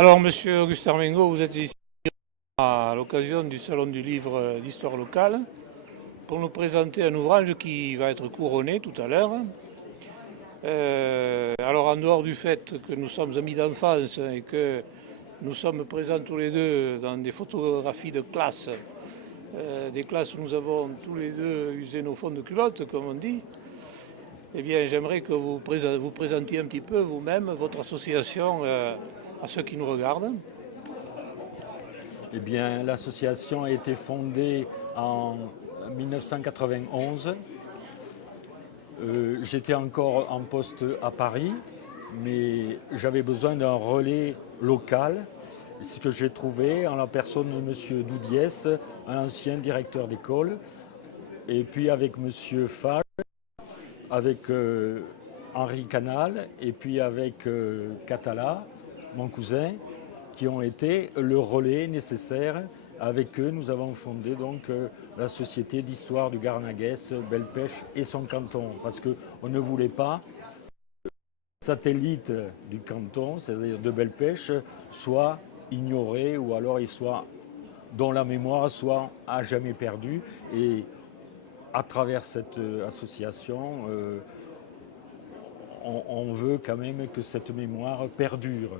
Alors, monsieur Augustin Mengo, vous êtes ici à l'occasion du Salon du livre d'histoire locale pour nous présenter un ouvrage qui va être couronné tout à l'heure. Alors, en dehors du fait que nous sommes amis d'enfance et que nous sommes présents tous les deux dans des photographies de classe, des classes où nous avons tous les deux usé nos fonds de culotte, comme on dit, eh bien, j'aimerais que vous présentiez un petit peu vous-même votre association à ceux qui nous regardent. Eh bien, l'association a été fondée en 1991. J'étais encore en poste à Paris, mais j'avais besoin d'un relais local. C'est ce que j'ai trouvé en la personne de M. Doudiès, un ancien directeur d'école, et puis avec M. Fage, avec Henri Canal, et puis avec Catala, mon cousin, qui ont été le relais nécessaire. Avec eux, nous avons fondé donc la Société d'histoire du Garnaguès, Belpêche et son canton, parce qu'on ne voulait pas que le satellite du canton, c'est-à-dire de Belpêche, soit ignoré ou alors dont la mémoire soit à jamais perdue. Et à travers cette association, on veut quand même que cette mémoire perdure,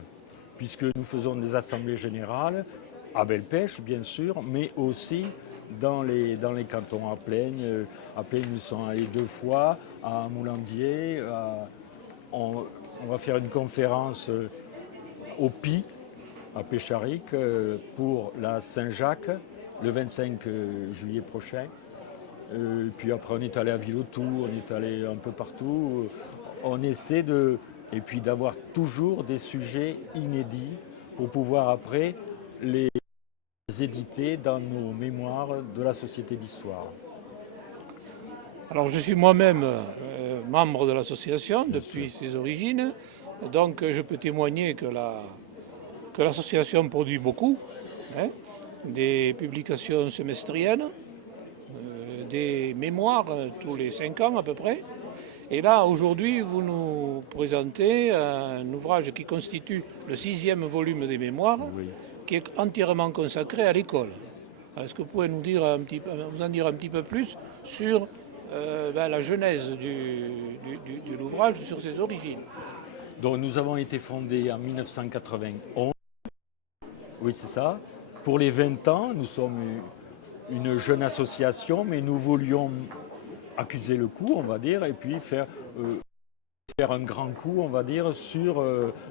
puisque nous faisons des assemblées générales à Belpêche, bien sûr, mais aussi dans les cantons. À Plaigne, nous sommes allés 2 fois, à Moulandier. On va faire une conférence au Pi, à Pécharic, pour la Saint-Jacques, le 25 juillet prochain. Puis après, on est allé à Villautou, on est allé un peu partout. On essaie et puis d'avoir toujours des sujets inédits pour pouvoir après les éditer dans nos mémoires de la Société d'histoire. Alors je suis moi-même membre de l'association depuis ses origines, donc je peux témoigner que l'association produit beaucoup, hein, des publications semestrielles, des mémoires tous les 5 ans à peu près. Et là, aujourd'hui, vous nous présentez un ouvrage qui constitue le 6e volume des mémoires, Oui. qui est entièrement consacré à l'école. Est-ce que vous pouvez nous en dire un petit peu plus sur la genèse de l'ouvrage, sur ses origines? Donc nous avons été fondés en 1991. Oui, c'est ça. Pour les 20 ans, nous sommes une jeune association, mais nous voulions accuser le coup, on va dire, et puis faire un grand coup, on va dire, sur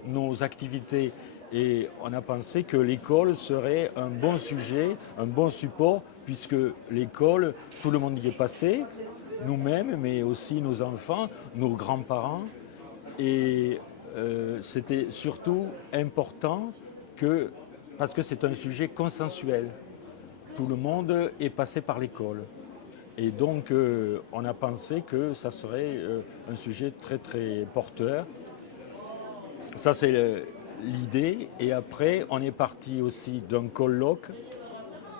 nos activités. Et on a pensé que l'école serait un bon sujet, un bon support, puisque l'école, tout le monde y est passé, nous-mêmes, mais aussi nos enfants, nos grands-parents. Et c'était surtout important parce que c'est un sujet consensuel. Tout le monde est passé par l'école. Et donc, on a pensé que ça serait un sujet très, très porteur. Ça, c'est l'idée. Et après, on est parti aussi d'un colloque,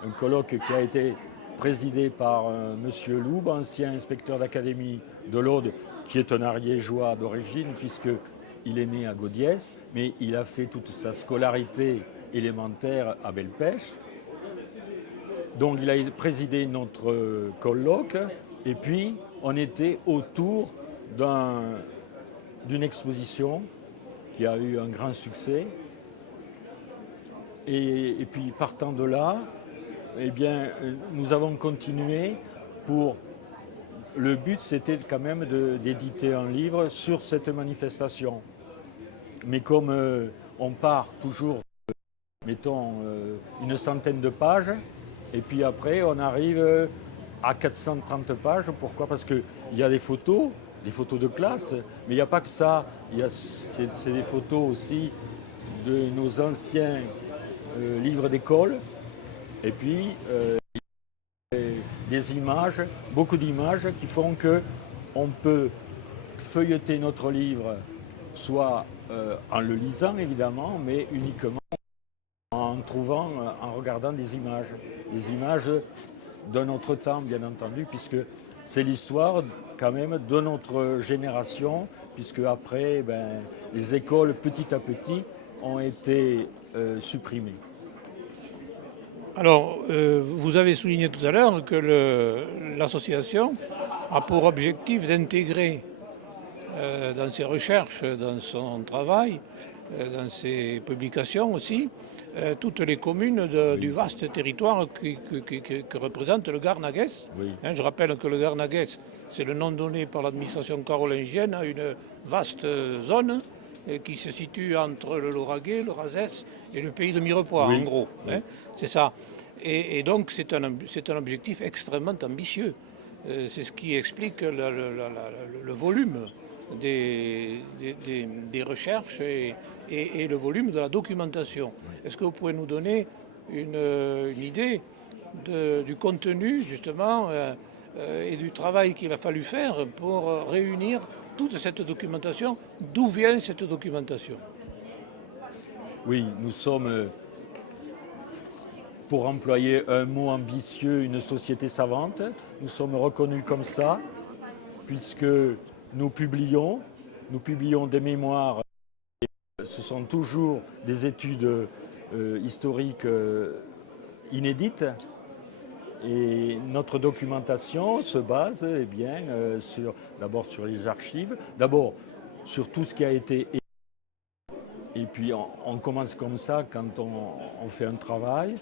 un colloque qui a été présidé par M. Loub, ancien inspecteur d'académie de l'Aude, qui est un Ariégeois d'origine, puisqu'il est né à Gaudiès, mais il a fait toute sa scolarité élémentaire à Belpêche. Donc il a présidé notre colloque et puis on était autour d'une exposition qui a eu un grand succès. Et puis partant de là, eh bien, nous avons continué Le but c'était quand même d'éditer un livre sur cette manifestation. Mais comme on part toujours, mettons, une centaine de pages, et puis après, on arrive à 430 pages. Pourquoi? Parce qu'il y a des photos de classe, mais il n'y a pas que ça. C'est des photos aussi de nos anciens livres d'école. Et puis, des images, beaucoup d'images qui font qu'on peut feuilleter notre livre, soit en le lisant évidemment, mais uniquement en regardant des images de notre temps, bien entendu, puisque c'est l'histoire quand même de notre génération, puisque après, les écoles, petit à petit, ont été supprimés. Alors, vous avez souligné tout à l'heure que l'association a pour objectif d'intégrer dans ses recherches, dans son travail, dans ses publications aussi, toutes les communes du vaste territoire que représente le Garnaguès. Oui. Je rappelle que le Garnaguès, c'est le nom donné par l'administration carolingienne à une vaste zone qui se situe entre le Lauragais, le Razès et le pays de Mirepoix, Oui. en gros. Oui. C'est ça. Et donc c'est un objectif extrêmement ambitieux. C'est ce qui explique le volume des recherches et le volume de la documentation. Est-ce que vous pouvez nous donner une idée du contenu, justement, et du travail qu'il a fallu faire pour réunir toute cette documentation? D'où vient cette documentation? Oui, nous sommes, pour employer un mot ambitieux, une société savante. Nous sommes reconnus comme ça, puisque nous publions des mémoires. Ce sont toujours des études historiques inédites. Et notre documentation se base d'abord sur les archives, d'abord sur tout ce qui a été écrit. Et puis on commence comme ça quand on fait un travail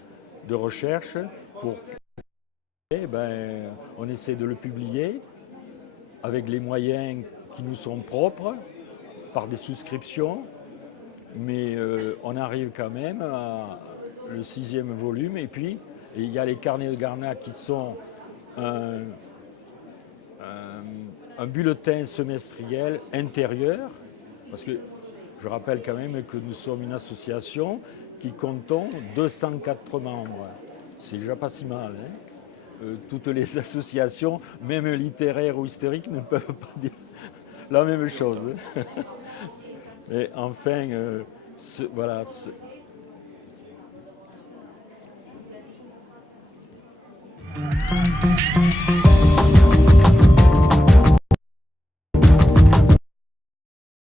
de recherche on essaie de le publier avec les moyens qui nous sont propres, par des souscriptions, mais on arrive quand même à le 6e volume. Et puis il y a les carnets de Garnac qui sont un bulletin semestriel intérieur, parce que je rappelle quand même que nous sommes une association qui comptons 204 membres. C'est déjà pas si mal, hein. Toutes les associations, même littéraires ou historiques, ne peuvent pas dire la même chose. Mais enfin, voilà.